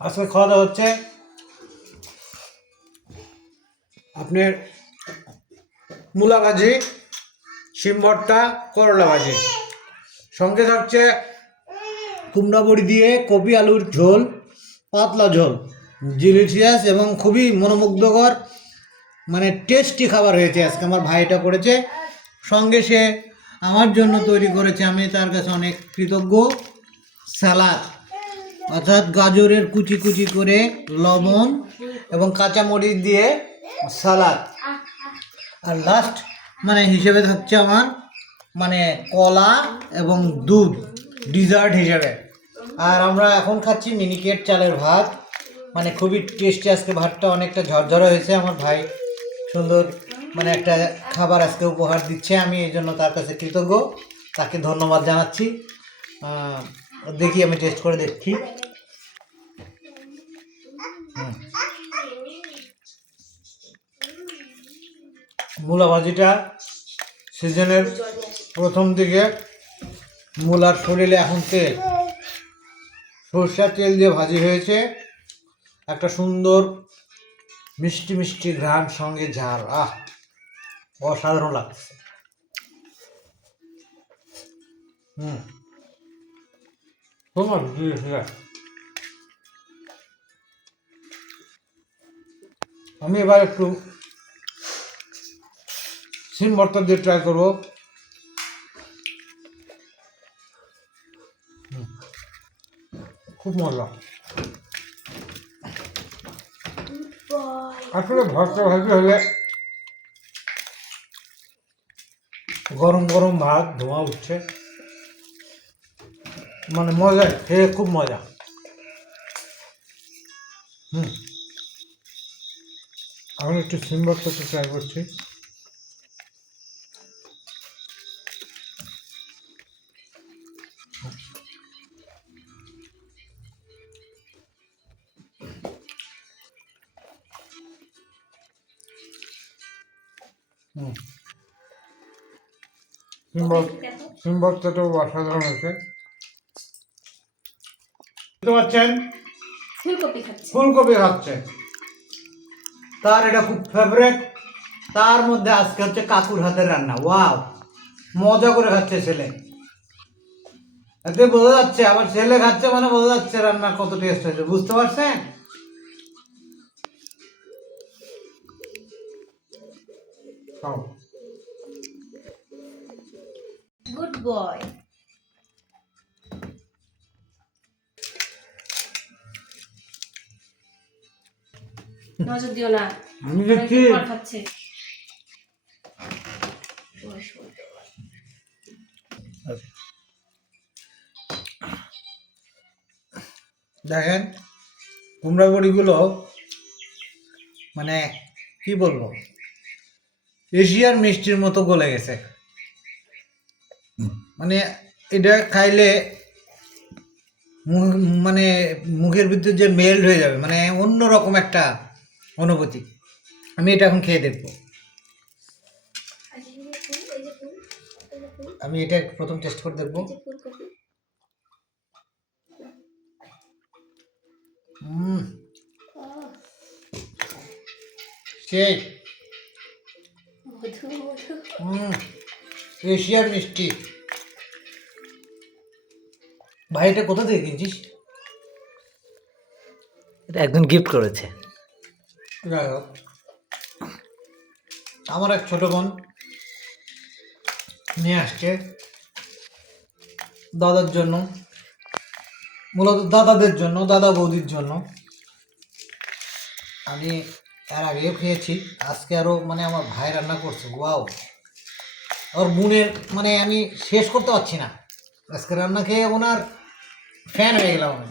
আজকে খাওয়া দাওয়া হচ্ছে আপনার মূলা ভাজি, শিম ভর্তা, করলা ভাজি, সঙ্গে থাকছে কুমড়া বড়ি দিয়ে কপি আলুর ঝোল, পাতলা ঝোল, ডিলিশিয়াস এবং খুবই মনোমুগ্ধকর মানে টেস্টি খাবার হয়েছে। আজকে আমার ভাইটা করেছে, সঙ্গে সে আমার জন্য তৈরি করেছে, আমি তার কাছে অনেক কৃতজ্ঞ। সালাদ অর্থাৎ গাজরের কুচি কুচি করে লবণ এবং কাঁচামরিচ দিয়ে সালাদ, আর লাস্ট মানে হিসেবে থাকছে আমার মানে কলা এবং দুধ ডিজার্ট হিসেবে। আর আমরা এখন খাচ্ছি মিনিকেট চালের ভাত, মানে খুবই টেস্টি। আজকে ভাতটা অনেকটা ঝরঝরে হয়েছে। আমার ভাই সুন্দর মানে একটা খাবার আজকে উপহার দিচ্ছে, আমি এই জন্য তার কাছে কৃতজ্ঞ, তাকে ধন্যবাদ জানাচ্ছি। দেখি আমি টেস্ট করে দেখছি। মূলা ভাজিটা সিজনের প্রথম দিকে মূলার শরীরে এখন তেল, সরষের তেল দিয়ে ভাজি হয়েছে, একটা সুন্দর মিষ্টি মিষ্টি ঘ্রাণ, সঙ্গে ঝাল, অসাধারণ লাগছে। আমি এবার একটু সিম ভর্তা দিয়ে ট্রাই করবো। খুব মজা। আসলে ভর্তা ভাজি হলে গরম গরম ভাত, ধোঁয়া উঠছে, মানে মজা, খেয়ে খুব মজা। আমি একটু সিম ভর্তাটা ট্রাই করছি। সিম ভর্তাটাও অসাধারণ হয়েছে। বুঝতে পারছেন, ফুলকপি খাচ্ছে, তার এটা খুব ফেভারেট। তার মধ্যে আজকে হচ্ছে কাকুর হাতের রান্না। ওয়াও, মজা করে খাচ্ছে ছেলে, এতে বোঝা যাচ্ছে আমার ছেলে খাচ্ছে মানে বোঝা যাচ্ছে রান্না কত টেস্ট হয়েছে। বুঝতে পারছেন? Good boy. নজর দিও না, আমি দেখছি খাচ্ছে। দেখেন কুমড়া বড়িগুলো মানে কি বলবো, এশিয়ার মিষ্টির মতো গলে গেছে। মানে এটা খাইলে মানে মুখের ভিতরে যে মেল্ট হয়ে যাবে, মানে অন্যরকম একটা অনুভূতি। আমি এটা এখন খেয়ে দেখবো। আমি এটা প্রথম টেস্ট করে দেখবো। সেই এশিয়ার মিষ্টি। ভাই এটা কোথা থেকে কিনছিস? এটা একজন গিফট করেছে। যাই হোক, আমার এক ছোট বোন নিয়ে আসছে দাদার জন্য, মূলত দাদাদের জন্য, দাদা বৌদির জন্য। আমি এর আগেও খেয়েছি, আজকে আরও মানে আমার ভাই রান্না করছে। ওয়াও, ওর বোনের মানে আমি শেষ করতে পারছি না, আজকে রান্না খেয়ে ওনার ফ্যান হয়ে গেলাম আমি।